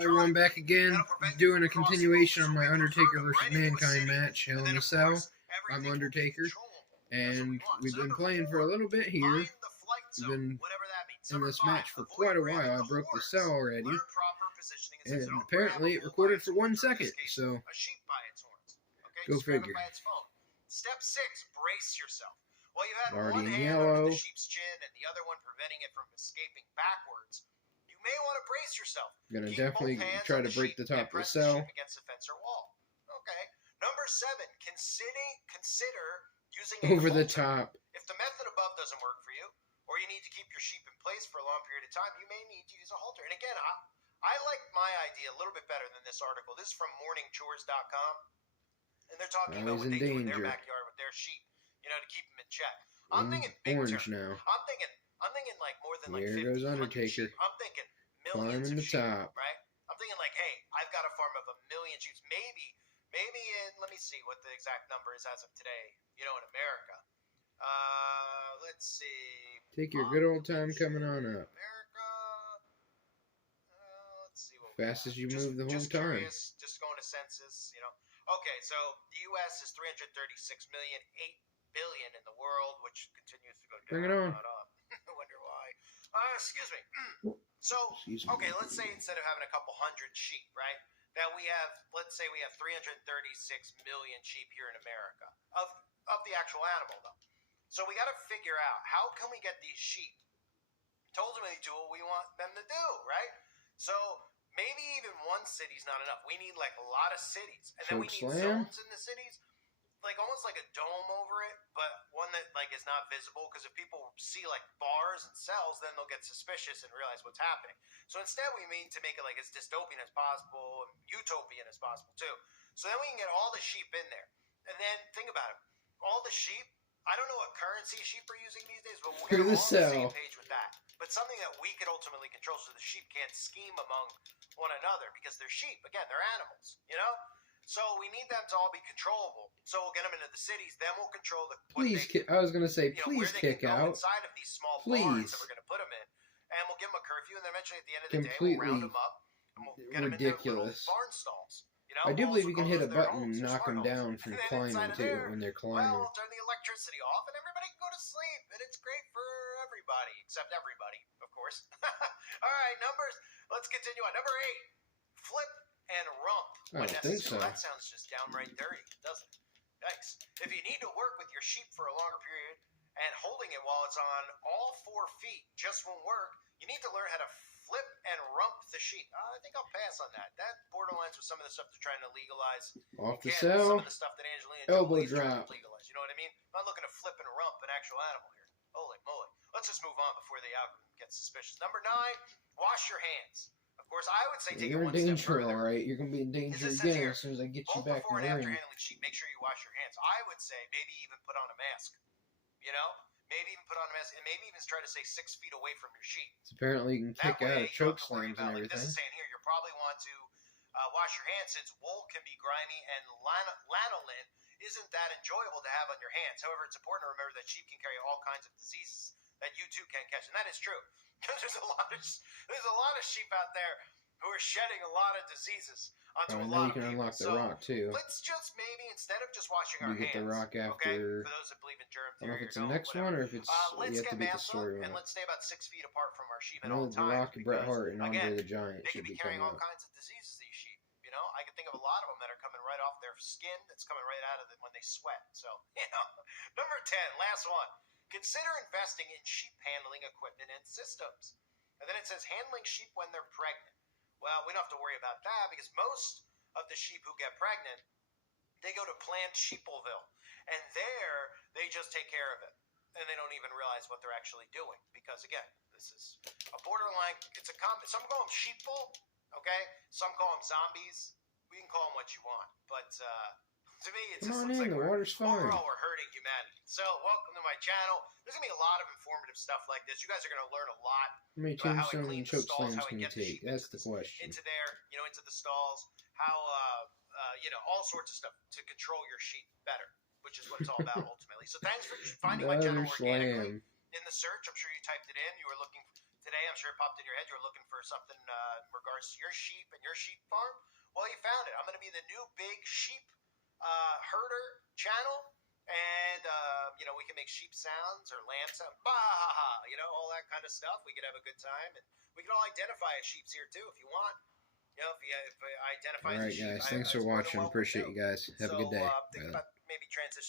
Hi everyone, back again, doing a continuation on my Undertaker versus Mankind match, Hell in a Cell. I'm Undertaker, and we've been playing for a little bit here. We've been in this match for quite a while. I broke the cell already, and apparently it recorded for 1 second, so go figure. Step 6, brace yourself. Well, you had Already one in hand yellow. under the sheep's chin and the other one preventing it from escaping backwards. You may want to brace yourself. I'm gonna Keep definitely both hands try on to break the top and of the press cell. sheep against the fence or wall. Okay. Number 7, consider using a Over the halter. top. If the method above doesn't work for you, or you need to keep your sheep in place for a long period of time, you may need to use a halter. And again, I like my idea a little bit better than this article. This is from morningchores.com, and they're talking about what they do in their backyard with their sheep, to keep them in check. I'm thinking big orange term. now. I'm thinking like more than like Here 50, goes 100 Undertaker. sheep. I'm thinking millions Climbing of the sheep, top. right? I'm thinking like, hey, I've got a farm of 1 million sheep. Maybe let me see what the exact number is as of today, in America. Let's see. Take your good old time coming on up. America. Let's see what Fast as you move the whole just time. Curious, just going to census, Okay, so the U.S. is 336 million, 8 billion in the world, which continues to go down. Bring it on. Not up. I wonder why. Excuse me. So, okay, let's say instead of having a couple hundred sheep, right? That let's say we have 336 million sheep here in America of the actual animal, though. So we got to figure out how can we get these sheep to ultimately do what we want them to do, right? So maybe even one city's not enough. We need like a lot of cities, and then we need zones in the cities, like almost like a dome over it, but one that like is not visible, because if people see like bars and cells, then they'll get suspicious and realize what's happening. So instead we mean to make it like as dystopian as possible and utopian as possible too. So then we can get all the sheep in there. And then think about it. All the sheep, I don't know what currency sheep are using these days, but we'll get all on the same page with that. But something that we could ultimately control so the sheep can't scheme among one another, because they're sheep. Again, they're animals, So we need them to all be controllable. So we'll get them into the cities. Then we'll control the. I was gonna say, please kick out. Inside of these small barns that we're going to put them in, and we'll give them a curfew. And then eventually, at the end of the day, we'll round them up and we'll get them in their little barn stalls. I do believe you can hit a button and knock them down from climbing too when they're climbing. Well, we'll turn the electricity off and everybody can go to sleep, and it's great for everybody except everybody, of course. All right, numbers. Let's continue on. Number 8, flip and rump. I don't think so. That sounds just downright dirty, doesn't it? Yikes. If you need to work with your sheep for a longer period and holding it while it's on all 4 feet just won't work, you need to learn how to flip and rump the sheep. I think I'll pass on that. That borderlines with some of the stuff they're trying to legalize. Off the cell. Some of the stuff that Angelina Elbow Jolie's trying drop. to legalize. You know what I mean? I'm not looking to flip and rump an actual animal here. Holy moly. Let's just move on before the algorithm gets suspicious. Number 9, wash your hands. Of course, I would say take it one step further. All right, you're gonna be in danger again as soon as I get you back in the ring. Before and after handling sheep, make sure you wash your hands. I would say maybe even put on a mask. Maybe even put on a mask, and maybe even try to stay 6 feet away from your sheep. So apparently you can kick out of choke slams and everything. Like this is saying here, you probably want to wash your hands, since wool can be grimy and lanolin isn't that enjoyable to have on your hands. However, it's important to remember that sheep can carry all kinds of diseases that you too can catch, and that is true. Because there's a lot of sheep out there who are shedding a lot of diseases onto a lot of people. You can unlock the rock too. Let's just maybe, instead of just washing our hands, get the rock after. Okay? For those that believe in germ theory, I don't know if it's the next one or if it's let's you have to get beat the masks story on, and one. let's stay about 6 feet apart from our sheep I at all know times. the Rock, Bret Hart, and Andre the Giant they should could be be carrying coming all up. kinds of diseases. These sheep, I can think of a lot of them that are coming right off their skin. That's coming right out of them when they sweat. So, Number 10, last one. Consider investing in sheep handling equipment and systems. And then it says handling sheep when they're pregnant. Well, we don't have to worry about that, because most of the sheep who get pregnant, they go to Planned Sheepleville, and there they just take care of it, and they don't even realize what they're actually doing, because again, this is a borderline. Some call them sheeple, okay? Some call them zombies. We can call them what you want, but to me, it just looks like the water's fine. Overall, we're hurting humanity. So, welcome to my channel. There's going to be a lot of informative stuff like this. You guys are going to learn a lot How many about how I tombstone clean and the choke stalls, slams how I can you get the take? sheep That's the question. into there, into the stalls, how, all sorts of stuff to control your sheep better, which is what it's all about ultimately. So, thanks for finding my channel organically in the search. I'm sure you typed it in. You were looking to today, I'm sure it popped in your head. You were looking for something in regards to your sheep and your sheep farm. Well, you found it. I'm going to be the new big sheep herder channel. And, we can make sheep sounds or lamb sounds. Bah! All that kind of stuff. We could have a good time. And we can all identify as sheeps here, too, if you want. If I identify All right, as a sheep. guys. Thanks for watching. Appreciate you guys. Have a good day. Think about maybe transition.